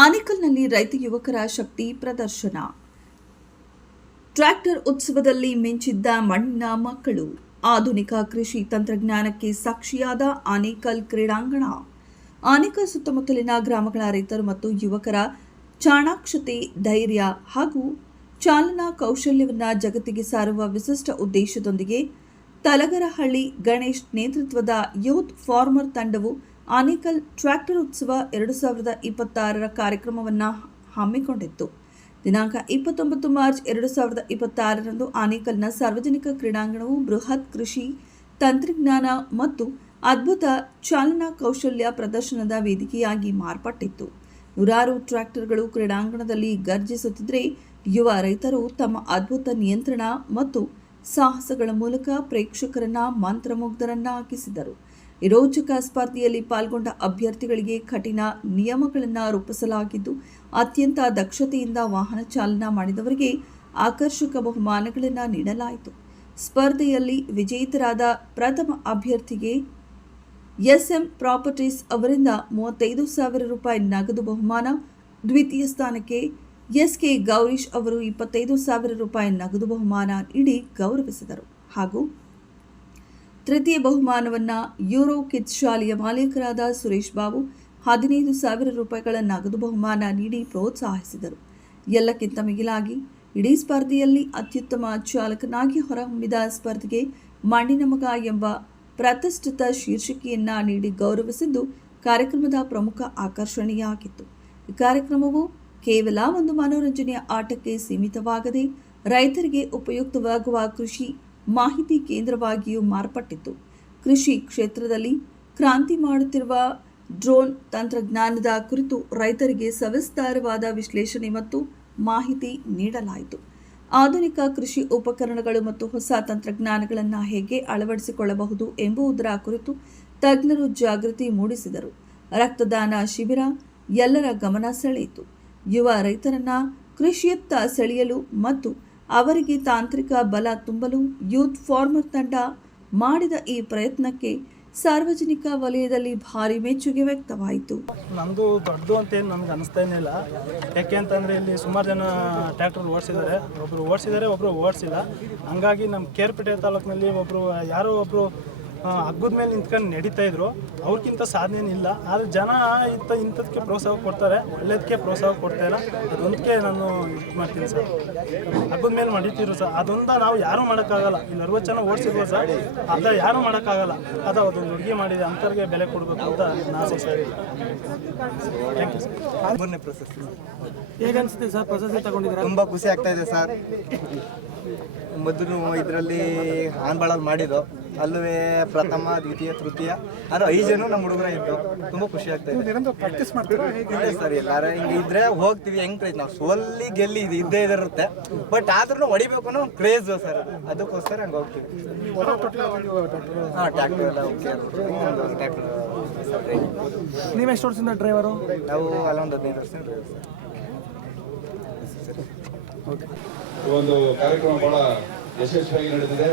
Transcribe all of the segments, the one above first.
ಆನೇಕಲ್ನಲ್ಲಿ ರೈತ ಯುವಕರ ಶಕ್ತಿ ಪ್ರದರ್ಶನ. ಟ್ರ್ಯಾಕ್ಟರ್ ಉತ್ಸವದಲ್ಲಿ ಮಿಂಚಿದ್ದ ಮಣ್ಣಿನ ಮಕ್ಕಳು. ಆಧುನಿಕ ಕೃಷಿ ತಂತ್ರಜ್ಞಾನಕ್ಕೆ ಸಾಕ್ಷಿಯಾದ ಆನೇಕಲ್ ಕ್ರೀಡಾಂಗಣ. ಆನೇಕಲ್ ಸುತ್ತಮುತ್ತಲಿನ ಗ್ರಾಮಗಳ ರೈತರು ಮತ್ತು ಯುವಕರ ಚಾಣಾಕ್ಷತೆ, ಧೈರ್ಯ ಹಾಗೂ ಚಾಲನಾ ಕೌಶಲ್ಯವನ್ನು ಜಗತ್ತಿಗೆ ಸಾರುವ ವಿಶಿಷ್ಟ ಉದ್ದೇಶದೊಂದಿಗೆ ತಲಗರಹಳ್ಳಿ ಗಣೇಶ್ ನೇತೃತ್ವದ ಯೂತ್ ಫಾರ್ಮರ್ ತಂಡವು ಆನೇಕಲ್ ಟ್ರ್ಯಾಕ್ಟರ್ ಉತ್ಸವ 2026ರ ಕಾರ್ಯಕ್ರಮವನ್ನು ಹಮ್ಮಿಕೊಂಡಿತ್ತು. ದಿನಾಂಕ 29 ಮಾರ್ಚ್ 2026ರಂದು ಆನೇಕಲ್ನ ಸಾರ್ವಜನಿಕ ಕ್ರೀಡಾಂಗಣವು ಬೃಹತ್ ಕೃಷಿ ತಂತ್ರಜ್ಞಾನ ಮತ್ತು ಅದ್ಭುತ ಚಾಲನಾ ಕೌಶಲ್ಯ ಪ್ರದರ್ಶನದ ವೇದಿಕೆಯಾಗಿ ಮಾರ್ಪಟ್ಟಿತ್ತು. ನೂರಾರು ಟ್ರ್ಯಾಕ್ಟರ್ಗಳು ಕ್ರೀಡಾಂಗಣದಲ್ಲಿ ಗರ್ಜಿಸುತ್ತಿದ್ದರೆ, ಯುವ ರೈತರು ತಮ್ಮ ಅದ್ಭುತ ನಿಯಂತ್ರಣ ಮತ್ತು ಸಾಹಸಗಳ ಮೂಲಕ ಪ್ರೇಕ್ಷಕರನ್ನ ಮಂತ್ರಮುಗ್ಧರನ್ನಾಗಿಸಿದರು. ಈ ರೋಚಕ ಸ್ಪರ್ಧೆಯಲ್ಲಿ ಪಾಲ್ಗೊಂಡ ಅಭ್ಯರ್ಥಿಗಳಿಗೆ ಕಠಿಣ ನಿಯಮಗಳನ್ನು ರೂಪಿಸಲಾಗಿದ್ದು, ಅತ್ಯಂತ ದಕ್ಷತೆಯಿಂದ ವಾಹನ ಚಾಲನಾ ಮಾಡಿದವರಿಗೆ ಆಕರ್ಷಕ ಬಹುಮಾನಗಳನ್ನು ನೀಡಲಾಯಿತು. ಸ್ಪರ್ಧೆಯಲ್ಲಿ ವಿಜೇತರಾದ ಪ್ರಥಮ ಅಭ್ಯರ್ಥಿಗೆ ಎಸ್ಎಂ ಪ್ರಾಪರ್ಟೀಸ್ ಅವರಿಂದ 35,000 ರೂಪಾಯಿ ನಗದು ಬಹುಮಾನ, ದ್ವಿತೀಯ ಸ್ಥಾನಕ್ಕೆ ಎಸ್ಕೆ ಗೌರೀಶ್ ಅವರು 25,000 ರೂಪಾಯಿ ನಗದು ಬಹುಮಾನ ನೀಡಿ ಗೌರವಿಸಿದರು. ಹಾಗೂ ತೃತೀಯ ಬಹುಮಾನವನ್ನು ಯೂರೋ ಕಿಡ್ಸ್ ಶಾಲೆಯ ಮಾಲೀಕರಾದ ಸುರೇಶ್ ಬಾಬು 15,000 ರೂಪಾಯಿಗಳ ನಗದು ಬಹುಮಾನ ನೀಡಿ ಪ್ರೋತ್ಸಾಹಿಸಿದರು. ಎಲ್ಲಕ್ಕಿಂತ ಮಿಗಿಲಾಗಿ ಇಡೀ ಸ್ಪರ್ಧೆಯಲ್ಲಿ ಅತ್ಯುತ್ತಮ ಚಾಲಕನಾಗಿ ಹೊರಹೊಮ್ಮಿದ ಸ್ಪರ್ಧೆಗೆ ಮಣ್ಣಿನ ಮಗ ಎಂಬ ಪ್ರತಿಷ್ಠಿತ ಶೀರ್ಷಿಕೆಯನ್ನ ನೀಡಿ ಗೌರವಿಸಿದ್ದು ಕಾರ್ಯಕ್ರಮದ ಪ್ರಮುಖ ಆಕರ್ಷಣೆಯಾಗಿತ್ತು. ಈ ಕಾರ್ಯಕ್ರಮವು ಕೇವಲ ಒಂದು ಮನೋರಂಜನೆಯ ಆಟಕ್ಕೆ ಸೀಮಿತವಾಗದೆ ರೈತರಿಗೆ ಉಪಯುಕ್ತವಾಗುವ ಕೃಷಿ ಮಾಹಿತಿ ಕೇಂದ್ರವಾಗಿಯೂ ಮಾರ್ಪಟ್ಟಿತ್ತು. ಕೃಷಿ ಕ್ಷೇತ್ರದಲ್ಲಿ ಕ್ರಾಂತಿ ಮಾಡುತ್ತಿರುವ ಡ್ರೋನ್ ತಂತ್ರಜ್ಞಾನದ ಕುರಿತು ರೈತರಿಗೆ ಸವಿಸ್ತಾರವಾದ ವಿಶ್ಲೇಷಣೆ ಮತ್ತು ಮಾಹಿತಿ ನೀಡಲಾಯಿತು. ಆಧುನಿಕ ಕೃಷಿ ಉಪಕರಣಗಳು ಮತ್ತು ಹೊಸ ತಂತ್ರಜ್ಞಾನಗಳನ್ನು ಹೇಗೆ ಅಳವಡಿಸಿಕೊಳ್ಳಬಹುದು ಎಂಬುದರ ಕುರಿತು ತಜ್ಞರು ಜಾಗೃತಿ ಮೂಡಿಸಿದರು. ರಕ್ತದಾನ ಶಿಬಿರ ಎಲ್ಲರ ಗಮನ ಸೆಳೆಯಿತು. ಯುವ ರೈತರನ್ನ ಕೃಷಿಯತ್ತ ಸೆಳೆಯಲು ಮತ್ತು ಅವರಿಗೆ ತಾಂತ್ರಿಕ ಬಲ ತುಂಬಲು ಯೂತ್ ಫಾರ್ಮರ್ ತಂಡ ಮಾಡಿದ ಈ ಪ್ರಯತ್ನಕ್ಕೆ ಸಾರ್ವಜನಿಕ ವಲಯದಲ್ಲಿ ಭಾರಿ ಮೆಚ್ಚುಗೆ ವ್ಯಕ್ತವಾಯಿತು. ನಮ್ಮದು ದೊಡ್ಡದು ಅಂತೇನು ನಮ್ಗೆ ಅನಿಸ್ತಾನೇ ಇಲ್ಲ. ಯಾಕೆ ಅಂತಂದರೆ ಇಲ್ಲಿ ಸುಮಾರು ಜನ ಟ್ರ್ಯಾಕ್ಟರ್ ಓಡಿಸಿದ್ದಾರೆ, ಒಬ್ಬರು ಓಡಿಸಿಲ್ಲ. ಹಂಗಾಗಿ ನಮ್ಮ ಕೇರ್ಪೇಟೆ ತಾಲೂಕಿನಲ್ಲಿ ಯಾರೋ ಒಬ್ಬರು ಹಗ್ಗದ ಮೇಲೆ ನಿಂತ್ಕೊಂಡು ನಡೀತಾ ಇದ್ರು. ಅವ್ರಿಗಿಂತ ಸಾಧನೆ ಇಲ್ಲ. ಆದರೆ ಜನ ಇಂಥದಕ್ಕೆ ಪ್ರೋತ್ಸಾಹ ಕೊಡ್ತಾರೆ, ಒಳ್ಳೇದಕ್ಕೆ ಪ್ರೋತ್ಸಾಹ ಕೊಡ್ತಾ ಇಲ್ಲ. ಅದೊಂದಕ್ಕೆ ನಾನು ಇದು ಮಾಡ್ತೀನಿ ಸರ್. ಹಗ್ಗದ ಮೇಲೆ ನಡೀತಿದ್ರು ಸರ್, ಅದೊಂದ ನಾವು ಯಾರೂ ಮಾಡೋಕ್ಕಾಗಲ್ಲ. ಇಲ್ಲಿ 60 ಜನ ಓಡಿಸಿದ್ವಿ ಸರ್, ಅದ ಯಾರೂ ಮಾಡೋಕ್ಕಾಗಲ್ಲ. ಅದೊಂದು ಹುಡುಗಿ ಮಾಡಿದೆ, ಅಂಥವ್ರಿಗೆ ಬೆಲೆ ಕೊಡಬೇಕು ಅಂತ ಆಸೆ ಸರ್. Thank you sir. ಮೂರನೇ ಪ್ರಶಸ್ತಿ ಹೇಗೆ ಅನಿಸುತ್ತೆ ಸರ್? ಪ್ರಶಸ್ತಿ ತಗೊಂಡಿದ್ದೀರಾ? ತುಂಬ ಖುಷಿ ಆಗ್ತಾ ಇದೆ ಸರ್. ಮೊದಲು ಇದರಲ್ಲಿ ಆನ್ಬಾಳಲ್ಲಿ ಮಾಡಿದ್ದು, ಅಲ್ಲೂ ಪ್ರಥಮ, ದ್ವಿತೀಯ, ತೃತೀಯ ಅಂದರೆ 5 ಜನ ನಮ್ಮ ಹುಡುಗರ ಇದ್ದು. ತುಂಬ ಖುಷಿ ಆಗ್ತಾ ಇದೆ. ಪ್ರಾಕ್ಟೀಸ್ ಮಾಡ್ತೀರಾ? ಇದೆ ಸರ್, ಎಲ್ಲಾರ ಹಿಂಗೆ ಇದ್ರೆ ಹೋಗ್ತೀವಿ. ಹೆಂಗೆ ಪ್ರೈಸ್ ನಾವು ಸೋಲ್ಲಿ ಗೆಲ್ಲಿ ಇದ್ದೇ ಇರುತ್ತೆ. ಬಟ್ ಆದ್ರೂ ಹೊಡಿಬೇಕು ಅನ್ನೋ ಕ್ರೇಜ್ ಸರ್, ಅದಕ್ಕೋಸ್ಕರ ಹಂಗೆ ಹೋಗ್ತೀವಿ. ಹಾಂ, ಟ್ರ್ಯಾಕ್ಟರ್ ಎಲ್ಲ ಟ್ರ್ಯಾಕ್ಟರ್. ನೀವು ಎಷ್ಟು ವರ್ಷದಿಂದ ಡ್ರೈವರು? ನಾವು ಅಲ್ಲೊಂದು 15 ವರ್ಷ ಡ್ರೈವರ್ ಸರ್. ಈ ಒಂದು ಕಾರ್ಯಕ್ರಮ ಬಹಳ ಯಶಸ್ವಿಯಾಗಿ ನಡೆದಿದೆ.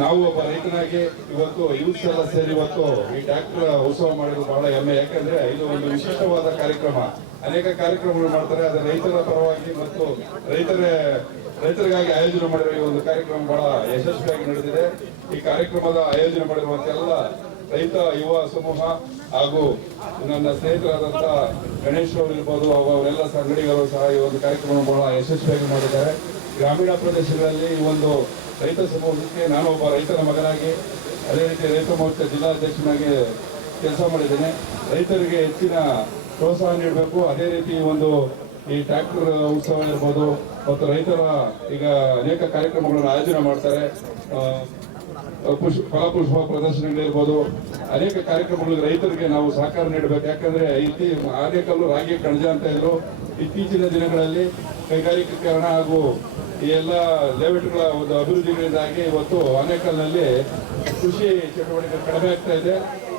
ನಾವು ಒಬ್ಬ ರೈತನಾಗಿ ಇವತ್ತು ಯೂತ್ಸ್ ಎಲ್ಲ ಸೇರಿ ಇವತ್ತು ಈ ಟ್ರ್ಯಾಕ್ಟರ್ ಉತ್ಸವ ಮಾಡಿರೋದು ಬಹಳ ಹೆಮ್ಮೆ. ಯಾಕಂದ್ರೆ ಇದು ಒಂದು ವಿಶಿಷ್ಟವಾದ ಕಾರ್ಯಕ್ರಮ. ಅನೇಕ ಕಾರ್ಯಕ್ರಮಗಳು ಮಾಡ್ತಾರೆ, ಅದು ರೈತರ ಪರವಾಗಿ ಮತ್ತು ರೈತರಿಗಾಗಿ ಆಯೋಜನೆ ಮಾಡಿರೋ ಈ ಒಂದು ಕಾರ್ಯಕ್ರಮ ಬಹಳ ಯಶಸ್ವಿಯಾಗಿ ನಡೆದಿದೆ. ಈ ಕಾರ್ಯಕ್ರಮದ ಆಯೋಜನೆ ಮಾಡಿರುವಂತೆಲ್ಲ ರೈತ ಯುವ ಸಮೂಹ ಹಾಗೂ ನನ್ನ ಸ್ನೇಹಿತರಾದಂಥ ಗಣೇಶ್ ಅವರು ಇರ್ಬೋದು, ಅವರೆಲ್ಲ ಸಂಘಟನೆಗಳು ಸಹ ಈ ಒಂದು ಕಾರ್ಯಕ್ರಮ ಬಹಳ ಯಶಸ್ವಿಯಾಗಿ ಮಾಡಿದ್ದಾರೆ. ಗ್ರಾಮೀಣ ಪ್ರದೇಶಗಳಲ್ಲಿ ಈ ಒಂದು ರೈತ ಸಮೂಹಕ್ಕೆ ನಾನು ಒಬ್ಬ ರೈತರ ಮಗನಾಗಿ, ಅದೇ ರೀತಿ ರೈತ ಮೋರ್ಚಾ ಜಿಲ್ಲಾಧ್ಯಕ್ಷನಾಗಿ ಕೆಲಸ ಮಾಡಿದ್ದೇನೆ. ರೈತರಿಗೆ ಹೆಚ್ಚಿನ ಪ್ರೋತ್ಸಾಹ ನೀಡಬೇಕು. ಅದೇ ರೀತಿ ಈ ಟ್ರ್ಯಾಕ್ಟರ್ ಉತ್ಸವ ಇರ್ಬೋದು ಮತ್ತು ರೈತರ ಈಗ ಅನೇಕ ಕಾರ್ಯಕ್ರಮಗಳನ್ನು ಆಯೋಜನೆ ಮಾಡ್ತಾರೆ. ಫಲಪುಷ್ಪ ಪ್ರದರ್ಶನಗಳಿರ್ಬೋದು, ಅನೇಕ ಕಾರ್ಯಕ್ರಮಗಳಿಗೆ ರೈತರಿಗೆ ನಾವು ಸಹಕಾರ ನೀಡಬೇಕು. ಯಾಕಂದ್ರೆ ಆನೇಕಲ್ಲು ರಾಗಿ ಕಣಜ ಅಂತ ಇದ್ರು. ಇತ್ತೀಚಿನ ದಿನಗಳಲ್ಲಿ ಕೈಗಾರಿಕೀಕರಣ ಹಾಗೂ ಈ ಎಲ್ಲ ಲೇಔಟ್ಗಳ ಒಂದು ಅಭಿವೃದ್ಧಿಗಳಿಂದಾಗಿ ಇವತ್ತು ಆನೇಕಲ್ನಲ್ಲಿ ಕೃಷಿ ಚಟುವಟಿಕೆ ಕಡಿಮೆ ಆಗ್ತಾ ಇದೆ.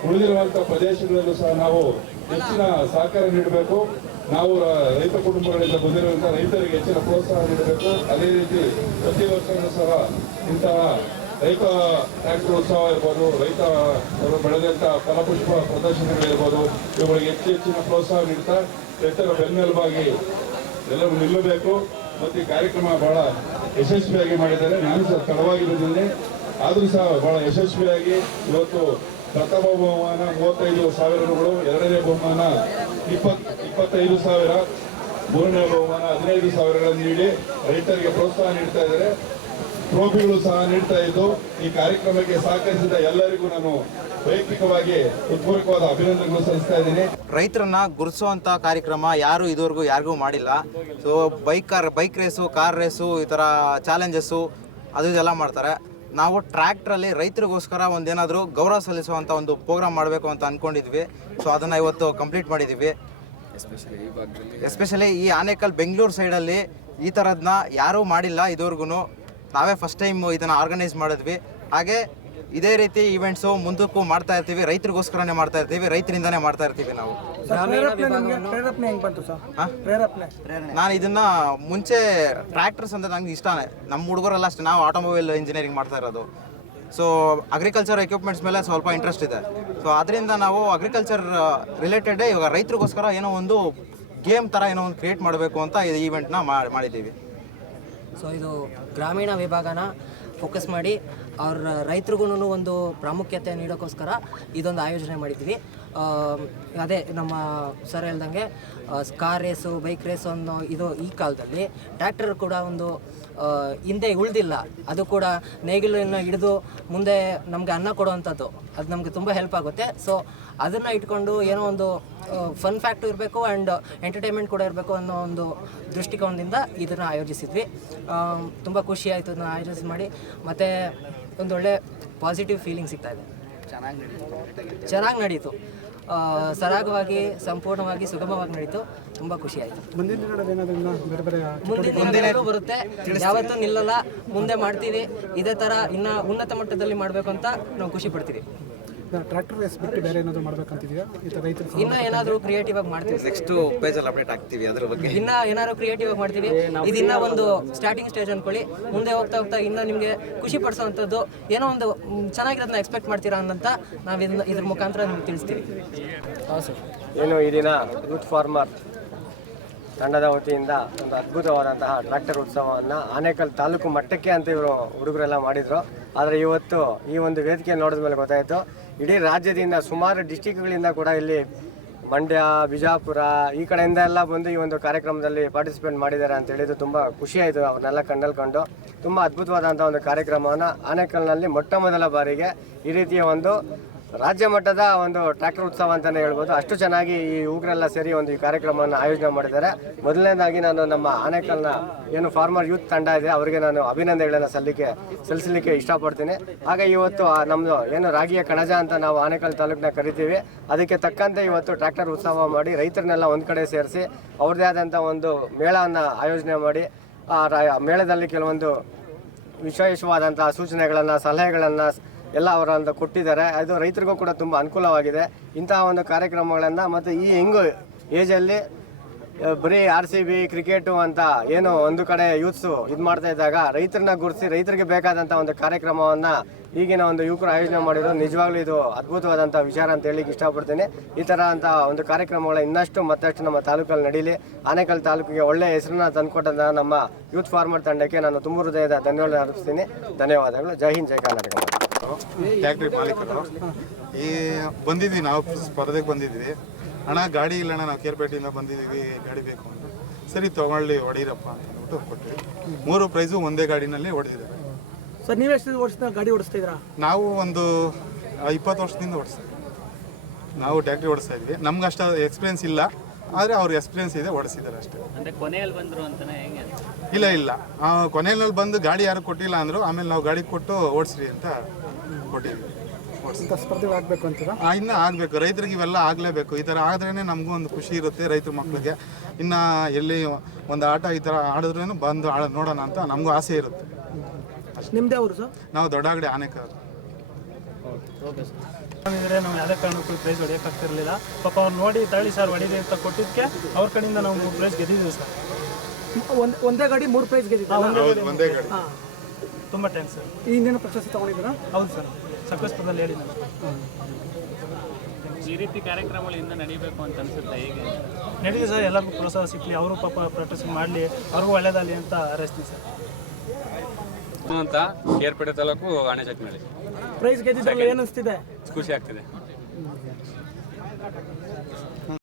ಉಳಿದಿರುವಂತಹ ಪ್ರದೇಶಗಳಲ್ಲೂ ಸಹ ನಾವು ಹೆಚ್ಚಿನ ಸಹಕಾರ ನೀಡಬೇಕು. ನಾವು ರೈತ ಕುಟುಂಬಗಳಿಂದ ಬಂದಿರುವಂತಹ ರೈತರಿಗೆ ಹೆಚ್ಚಿನ ಪ್ರೋತ್ಸಾಹ ನೀಡಬೇಕು. ಅದೇ ರೀತಿ ಪ್ರತಿ ವರ್ಷವೂ ಸಹ ಇಂತಹ ರೈತ ಟ್ರ್ಯಾಕ್ಟರ್ ಉತ್ಸವ ಇರ್ಬೋದು, ರೈತ ಬೆಳೆದಂಥ ಫಲಪುಷ್ಪ ಪ್ರದರ್ಶನಗಳಿರ್ಬೋದು, ಇವುಗಳಿಗೆ ಹೆಚ್ಚಿನ ಪ್ರೋತ್ಸಾಹ ನೀಡ್ತಾ ರೈತರ ಬೆನ್ನೆಲುಬಾಗಿ ಎಲ್ಲರೂ ನಿಲ್ಲಬೇಕು ಮತ್ತು ಈ ಕಾರ್ಯಕ್ರಮ ಬಹಳ ಯಶಸ್ವಿಯಾಗಿ ಮಾಡಿದ್ದಾರೆ. ನಾನು ಸಹ ತಡವಾಗಿ ಬಂದಿದ್ದೇನೆ, ಆದರೂ ಸಹ ಬಹಳ ಯಶಸ್ವಿಯಾಗಿ ಇವತ್ತು ಪ್ರಥಮ ಬಹುಮಾನ 35,000 ರುಗಳು, ಎರಡನೇ ಬಹುಮಾನ 25,000, ಮೂರನೇ ಬಹುಮಾನ 15,000ಗಳನ್ನು ನೀಡಿ ರೈತರಿಗೆ ಪ್ರೋತ್ಸಾಹ ನೀಡ್ತಾ ಇದ್ದಾರೆ. ಟ್ರೋಫಿಗಳು ಸಹ ನೀಡ್ತಾ ಇದ್ದು ಈ ಕಾರ್ಯಕ್ರಮಕ್ಕೆ ಸಹಕರಿಸಿದ ಎಲ್ಲರಿಗೂ ನಾನು ವೈಯಕ್ತಿಕವಾಗಿ ಹೃತ್ಪೂರ್ವಕವಾದ ಅಭಿನಂದನೆಗಳು ಸಲ್ಲಿಸ್ತಾ ಇದ್ದೀನಿ. ರೈತರನ್ನ ಗುರುತಿಸುವಂಥ ಕಾರ್ಯಕ್ರಮ ಯಾರು ಇದುವರೆಗೂ ಯಾರಿಗೂ ಮಾಡಿಲ್ಲ. So bike race, car race, ಈ ಥರ ಚಾಲೆಂಜಸ್ಸು ಅದೆಲ್ಲ ಮಾಡ್ತಾರೆ. ನಾವು ಟ್ರ್ಯಾಕ್ಟ್ರಲ್ಲಿ ರೈತರಿಗೋಸ್ಕರ ಒಂದೇನಾದರೂ ಗೌರವ ಸಲ್ಲಿಸುವಂಥ ಒಂದು ಪ್ರೋಗ್ರಾಮ್ ಮಾಡಬೇಕು ಅಂತ ಅಂದ್ಕೊಂಡಿದ್ವಿ. ಸೊ ಅದನ್ನು ಇವತ್ತು ಕಂಪ್ಲೀಟ್ ಮಾಡಿದ್ದೀವಿ. ಎಸ್ಪೆಷಲಿ ಈ ಆನೇಕಲ್ ಬೆಂಗಳೂರು ಸೈಡಲ್ಲಿ ಈ ಥರದನ್ನ ಯಾರೂ ಮಾಡಿಲ್ಲ ಇದುವರೆಗೂ. ನಾವೇ ಫಸ್ಟ್ ಟೈಮ್ ಇದನ್ನು ಆರ್ಗನೈಸ್ ಮಾಡಿದ್ವಿ. ಹಾಗೆ ಇದೇ ರೀತಿ ಇವೆಂಟ್ಸು ಮುಂದಕ್ಕೂ ಮಾಡ್ತಾ ಇರ್ತೀವಿ. ರೈತರಿಗೋಸ್ಕರನೇ ಮಾಡ್ತಾ ಇರ್ತೀವಿ, ರೈತರಿಂದನೇ ಮಾಡ್ತಾ ಇರ್ತೀವಿ ನಾವು. ನಾನು ಇದನ್ನ ಮುಂಚೆ ಟ್ರ್ಯಾಕ್ಟರ್ಸ್ ಅಂತ ನಂಗೆ ಇಷ್ಟನೇ. ನಮ್ಮ ಹುಡುಗರೆಲ್ಲ ಅಷ್ಟೇ, ನಾವು ಆಟೋಮೊಬೈಲ್ ಇಂಜಿನಿಯರಿಂಗ್ ಮಾಡ್ತಾ ಇರೋದು. ಸೊ ಅಗ್ರಿಕಲ್ಚರ್ ಎಕ್ವಿಪ್ಮೆಂಟ್ಸ್ ಮೇಲೆ ಸ್ವಲ್ಪ ಇಂಟ್ರೆಸ್ಟ್ ಇದೆ. ಸೊ ಅದರಿಂದ ನಾವು ಅಗ್ರಿಕಲ್ಚರ್ ರಿಲೇಟೆಡ್ ಇವಾಗ ರೈತರಿಗೋಸ್ಕರ ಏನೋ ಒಂದು ಗೇಮ್ ಥರ ಏನೋ ಒಂದು ಕ್ರಿಯೇಟ್ ಮಾಡಬೇಕು ಅಂತ ಈ ಈವೆಂಟ್ನ ಮಾಡಿದ್ದೀವಿ. ಸೊ ಇದು ಗ್ರಾಮೀಣ ವಿಭಾಗನ ಫೋಕಸ್ ಮಾಡಿ ಅವ್ರ ರೈತರಿಗೂ ಒಂದು ಪ್ರಾಮುಖ್ಯತೆ ನೀಡೋಕ್ಕೋಸ್ಕರ ಇದೊಂದು ಆಯೋಜನೆ ಮಾಡಿದ್ವಿ. ಅದೇ ನಮ್ಮ ಸರ್ ಹೇಳ್ದಂಗೆ ಕಾರ್ ರೇಸು, ಬೈಕ್ ರೇಸು ಅನ್ನೋ ಇದು ಈ ಕಾಲದಲ್ಲಿ ಟ್ರ್ಯಾಕ್ಟರ್ ಕೂಡ ಒಂದು ಹಿಂದೆ ಉಳಿದಿಲ್ಲ. ಅದು ಕೂಡ ನೇಗಿಲನ್ನು ಹಿಡಿದು ಮುಂದೆ ನಮಗೆ ಅನ್ನ ಕೊಡುವಂಥದ್ದು, ಅದು ನಮಗೆ ತುಂಬ ಹೆಲ್ಪ್ ಆಗುತ್ತೆ. ಸೊ ಅದನ್ನು ಇಟ್ಕೊಂಡು ಏನೋ ಒಂದು ಫನ್ ಫ್ಯಾಕ್ಟು ಇರಬೇಕು ಆ್ಯಂಡ್ ಎಂಟರ್ಟೈನ್ಮೆಂಟ್ ಕೂಡ ಇರಬೇಕು ಅನ್ನೋ ಒಂದು ದೃಷ್ಟಿಕೋನದಿಂದ ಇದನ್ನು ಆಯೋಜಿಸಿದ್ವಿ. ತುಂಬ ಖುಷಿ ಆಯಿತು ಇದನ್ನು ಆಯೋಜಿಸಿ ಮಾಡಿ. ಮತ್ತು ಒಂದೊಳ್ಳೆ ಪಾಸಿಟಿವ್ ಫೀಲಿಂಗ್ ಸಿಗ್ತಾಯಿದೆ. ಚೆನ್ನಾಗಿ ನಡೀತು, ಸರಾಗವಾಗಿ, ಸಂಪೂರ್ಣವಾಗಿ, ಸುಗಮವಾಗಿ ನಡೀತು. ತುಂಬ ಖುಷಿ ಆಯಿತು. ಮುಂದಿನ ಬರುತ್ತೆ, ಯಾವತ್ತೂ ನಿಲ್ಲಲ್ಲ, ಮುಂದೆ ಮಾಡ್ತೀವಿ. ಇದೇ ಥರ ಇನ್ನು ಉನ್ನತ ಮಟ್ಟದಲ್ಲಿ ಮಾಡಬೇಕು ಅಂತ ನಾವು ಖುಷಿ ಪಡ್ತೀವಿ. ಟ್ರ್ಯಾಕ್ಟರ್ ರೇಸ್ ಬಿಟ್ಟು ಬೇರೆ ಏನಾದರೂ ಮಾಡ್ಬೇಕಂತಿದೆಯಾ? ಇನ್ನು ಏನಾದರೂ ಕ್ರಿಯೇಟಿವ್ ಆಗಿ ಮಾಡ್ತೀವಿ. ನೆಕ್ಸ್ಟ್ ಪೇಜಲ್ಲಿ ಅಪ್ಡೇಟ್ ಆಗ್ತೀವಿ ಅದ್ರ ಬಗ್ಗೆ. ಇನ್ನು ಏನಾದ್ರು ಕ್ರಿಯೇಟಿವ್ ಆಗಿ ಮಾಡ್ತೀವಿ. ಇದನ್ನ ಒಂದು ಸ್ಟಾರ್ಟಿಂಗ್ ಸ್ಟೇಜ್ ಅನ್ಕೊಳ್ಳಿ. ಮುಂದೆ ಹೋಗ್ತಾ ಹೋಗ್ತಾ ಇನ್ನು ನಿಮಗೆ ಖುಷಿ ಪಡಿಸೋವಂಥದ್ದು ಏನೋ ಒಂದು ಚೆನ್ನಾಗಿರೋದನ್ನ ಎಕ್ಸ್ಪೆಕ್ಟ್ ಮಾಡ್ತೀರಾ ಅಂತ ನಾವು ಇದ್ರ ಮುಖಾಂತರ ನಿಮ್ಗೆ ತಿಳಿಸ್ತೀವಿ. ಏನು ಈ ದಿನ ಯೂತ್ ಫಾರ್ಮರ್ ತಂಡದ ವತಿಯಿಂದ ಒಂದು ಅದ್ಭುತವಾದಂತಹ ಟ್ರ್ಯಾಕ್ಟರ್ ಉತ್ಸವವನ್ನು ಆನೇಕಲ್ ತಾಲೂಕು ಮಟ್ಟಕ್ಕೆ ಅಂತ ಇವರು ಹುಡುಗರೆಲ್ಲ ಮಾಡಿದರು. ಆದರೆ ಇವತ್ತು ಈ ಒಂದು ವೇದಿಕೆ ನೋಡಿದ ಮೇಲೆ ಗೊತ್ತಾಯಿತು, ಇಡೀ ರಾಜ್ಯದಿಂದ ಸುಮಾರು ಡಿಸ್ಟಿಕ್ಗಳಿಂದ ಕೂಡ ಇಲ್ಲಿ ಮಂಡ್ಯ, ಬಿಜಾಪುರ ಈ ಕಡೆಯಿಂದ ಎಲ್ಲ ಬಂದು ಈ ಒಂದು ಕಾರ್ಯಕ್ರಮದಲ್ಲಿ ಪಾರ್ಟಿಸಿಪೇಟ್ ಮಾಡಿದ್ದಾರೆ ಅಂತ ಹೇಳಿದ್ದು ತುಂಬ ಖುಷಿಯಾಯಿತು. ಅವ್ರನ್ನೆಲ್ಲ ಕಣ್ಣಲ್ಲಿ ಕಂಡು ತುಂಬ ಅದ್ಭುತವಾದಂಥ ಒಂದು ಕಾರ್ಯಕ್ರಮವನ್ನು ಆನೇಕಲ್ನಲ್ಲಿ ಮೊಟ್ಟ ಮೊದಲ ಬಾರಿಗೆ ಈ ರೀತಿಯ ಒಂದು ರಾಜ್ಯ ಮಟ್ಟದ ಒಂದು ಟ್ರ್ಯಾಕ್ಟರ್ ಉತ್ಸವ ಅಂತಲೇ ಹೇಳ್ಬೋದು. ಅಷ್ಟು ಚೆನ್ನಾಗಿ ಈ ಯುವಕರೆಲ್ಲ ಸೇರಿ ಒಂದು ಈ ಕಾರ್ಯಕ್ರಮವನ್ನು ಆಯೋಜನೆ ಮಾಡಿದ್ದಾರೆ. ಮೊದಲನೇದಾಗಿ ನಾನು ನಮ್ಮ ಆನೇಕಲ್ನ ಏನು ಫಾರ್ಮರ್ ಯೂತ್ ತಂಡ ಇದೆ ಅವರಿಗೆ ನಾನು ಅಭಿನಂದನೆಗಳನ್ನು ಸಲ್ಲಿಸಲಿಕ್ಕೆ ಇಷ್ಟಪಡ್ತೀನಿ. ಹಾಗೆ ಇವತ್ತು ನಮ್ಮದು ಏನು ರಾಗಿಯ ಕಣಜ ಅಂತ ನಾವು ಆನೇಕಲ್ ತಾಲೂಕಿನ ಕರಿತೀವಿ, ಅದಕ್ಕೆ ತಕ್ಕಂತೆ ಇವತ್ತು ಟ್ರ್ಯಾಕ್ಟರ್ ಉತ್ಸವ ಮಾಡಿ ರೈತರನ್ನೆಲ್ಲ ಒಂದು ಕಡೆ ಸೇರಿಸಿ ಅವ್ರದ್ದೇ ಆದಂಥ ಒಂದು ಮೇಳವನ್ನು ಆಯೋಜನೆ ಮಾಡಿ ಆ ಮೇಳದಲ್ಲಿ ಕೆಲವೊಂದು ವಿಶೇಷವಾದಂತಹ ಸೂಚನೆಗಳನ್ನು, ಸಲಹೆಗಳನ್ನು ಎಲ್ಲ ಅವರನ್ನು ಕೊಟ್ಟಿದ್ದಾರೆ. ಅದು ರೈತರಿಗೂ ಕೂಡ ತುಂಬ ಅನುಕೂಲವಾಗಿದೆ. ಇಂತಹ ಒಂದು ಕಾರ್ಯಕ್ರಮಗಳನ್ನು ಮತ್ತು ಈ ಹೆಂಗು ಏಜಲ್ಲಿ ಬರೀ RCB ಕ್ರಿಕೆಟು ಅಂತ ಏನು ಒಂದು ಕಡೆ ಯೂತ್ಸು ಇದು ಮಾಡ್ತಾ ಇದ್ದಾಗ ರೈತರನ್ನ ಗುರುತಿಸಿ ರೈತರಿಗೆ ಬೇಕಾದಂಥ ಒಂದು ಕಾರ್ಯಕ್ರಮವನ್ನು ಈಗಿನ ಒಂದು ಯುವಕರು ಆಯೋಜನೆ ಮಾಡಿರೋದು ನಿಜವಾಗ್ಲೂ ಇದು ಅದ್ಭುತವಾದಂಥ ವಿಚಾರ ಅಂತ ಹೇಳಿಕ್ಕೆ ಇಷ್ಟಪಡ್ತೀನಿ. ಈ ಥರ ಅಂತ ಒಂದು ಕಾರ್ಯಕ್ರಮಗಳ ಇನ್ನಷ್ಟು ಮತ್ತಷ್ಟು ನಮ್ಮ ತಾಲೂಕಲ್ಲಿ ನಡೀಲಿ. ಆನೇಕಲ್ ತಾಲೂಕಿಗೆ ಒಳ್ಳೆಯ ಹೆಸರನ್ನ ತಂದುಕೊಟ್ಟಂಥ ನಮ್ಮ ಯೂತ್ ಫಾರ್ಮರ್ ತಂಡಕ್ಕೆ ನಾನು ತುಂಬ ಹೃದಯದ ಧನ್ಯವಾದ ಅರ್ಪಿಸ್ತೀನಿ. ಧನ್ಯವಾದಗಳು. ಜೈ ಹಿಂದ್, ಜೈ ಕರ್ನಾಟಕ. ಟ್ಯಾಕ್ಟ್ರಿ ಮಾಲೀಕರು ಈ ಬಂದಿದ್ವಿ, ನಾವು ಸ್ಪರ್ಧೆಗೆ ಬಂದಿದ್ವಿ. ಅಣ್ಣ ಗಾಡಿ ಇಲ್ಲಣ್ಣ, ನಾವು ಕೇರ್ಪೇಟೆಯಿಂದ ಬಂದಿದ್ದೀವಿ, ಗಾಡಿ ಬೇಕು ಅಂತ. ಸರಿ ತೊಗೊಳ್ಳಿ, ಹೊಡೀರಪ್ಪ ಅಂತ ಅಂದ್ಬಿಟ್ಟು ಕೊಟ್ವಿ. 3 ಪ್ರೈಸು ಒಂದೇ ಗಾಡಿನಲ್ಲಿ ಹೊಡೆದಿದ್ದಾರೆ. ಸರ್, ನೀವು ಎಷ್ಟು ವರ್ಷದಿಂದ ಗಾಡಿ ಓಡಿಸ್ತಿದ್ದೀರಾ? ನಾವು ಒಂದು 20 ವರ್ಷದಿಂದ ಓಡಿಸ್ತೀವಿ. ನಾವು ಟ್ಯಾಕ್ಟ್ರಿ ಓಡಿಸ್ತಾ ಇದ್ವಿ. ನಮ್ಗೆ ಅಷ್ಟು ಎಕ್ಸ್ಪೀರಿಯನ್ಸ್ ಇಲ್ಲ, ಆದರೆ ಅವ್ರ ಎಕ್ಸ್ಪೀರಿಯನ್ಸ್ ಇದೆ, ಓಡಿಸಿದ್ದಾರೆ ಅಷ್ಟೇ. ಕೊನೆಯಲ್ಲಿ ಬಂದರು ಅಂತಾನೆ ಹೆಂಗೆ? ಇಲ್ಲ ಕೊನೆಯಲ್ಲಿ ಬಂದು ಗಾಡಿ ಯಾರು ಕೊಟ್ಟಿಲ್ಲ ಅಂದರು. ಆಮೇಲೆ ನಾವು ಗಾಡಿ ಕೊಟ್ಟು ಓಡಿಸ್ರಿ ಅಂತ ಕೊಟ್ಟಿದ್ವಿ. ಸ್ಪರ್ಧೆ ಆಗಬೇಕು ಅಂತೀರಾ? ಇನ್ನೂ ಆಗಬೇಕು, ರೈತರಿಗೆ ಇವೆಲ್ಲ ಆಗಲೇಬೇಕು. ಈ ಥರ ಆದ್ರೇ ನಮಗೂ ಒಂದು ಖುಷಿ ಇರುತ್ತೆ ರೈತರ ಮಕ್ಕಳಿಗೆ. ಇನ್ನು ಎಲ್ಲಿ ಒಂದು ಆಟ ಈ ಥರ ಆಡಿದ್ರೂ ಬಂದು ನೋಡೋಣ ಅಂತ ನಮಗೂ ಆಸೆ ಇರುತ್ತೆ. ನಿಮ್ಮದೇ ಅವರು ಸರ್? ನಾವು ದೊಡ್ಡಗಡೆ ಆನೇಕಲ್. ನಾವು ಯಾವುದೇ ಕಾರಣಕ್ಕೂ ಪ್ರೈಸ್ ಹೊಡೆಯೋಕ್ಕಾಗ್ತಿರಲಿಲ್ಲ. ಪಾಪ ಅವ್ರು ನೋಡಿ ತಳಿ ಸರ್ ಹೊಡೀರಿ ಅಂತ ಕೊಟ್ಟಿದ್ದಕ್ಕೆ ಅವ್ರ ಕಡೆಯಿಂದ ನಾವು 3 ಪ್ರೈಸ್ ಗೆದ್ದಿದ್ದೀವಿ ಸರ್. ಒಂದೇ ಗಾಡಿ 3 ಪ್ರೈಸ್ ಗೆದ್ದಿದ್ದೀವಿ. ಒಂದೇ ಗಾಡಿ. ತುಂಬ ಥ್ಯಾಂಕ್ಸ್ ಸರ್. ಈ ಹಿಂದಿನ ಪ್ರಶಸ್ತಿ ತೊಗೊಂಡಿದ್ದೀರಾ? ಹೌದು ಸರ್, ಸಕಲೇಶ್ಪುರದಲ್ಲಿ ಹೇಳಿ ನಾನು. ಈ ರೀತಿ ಕಾರ್ಯಕ್ರಮಗಳು ಇನ್ನೂ ನಡೀಬೇಕು ಅಂತ ಅನ್ಸುತ್ತೆ ಹೇಗೆ? ನಡೀಲಿ ಸರ್, ಎಲ್ಲರಿಗೂ ಪ್ರೋತ್ಸಾಹ ಸಿಕ್ಕಲಿ, ಅವರು ಪಾಪ ಪ್ರಾಕ್ಟೀಸ್ ಮಾಡಲಿ, ಅವ್ರಿಗೂ ಒಳ್ಳೇದಾಗಲಿ ಅಂತ ಹಾರೈಸ್ತೀನಿ ಸರ್. ಅಂತ ಕೇರ್ಪೇಟೆ ತಾಲೂಕು ಆಣೆಚಟ್ನಳ್ಳಿ. ಪ್ರೈಸ್ ಗೆದ್ದಿದ್ರಲ್ಲ, ಏನು ಅನಿಸ್ತಿದೆ? ಖುಷಿ ಆಗ್ತಿದೆ.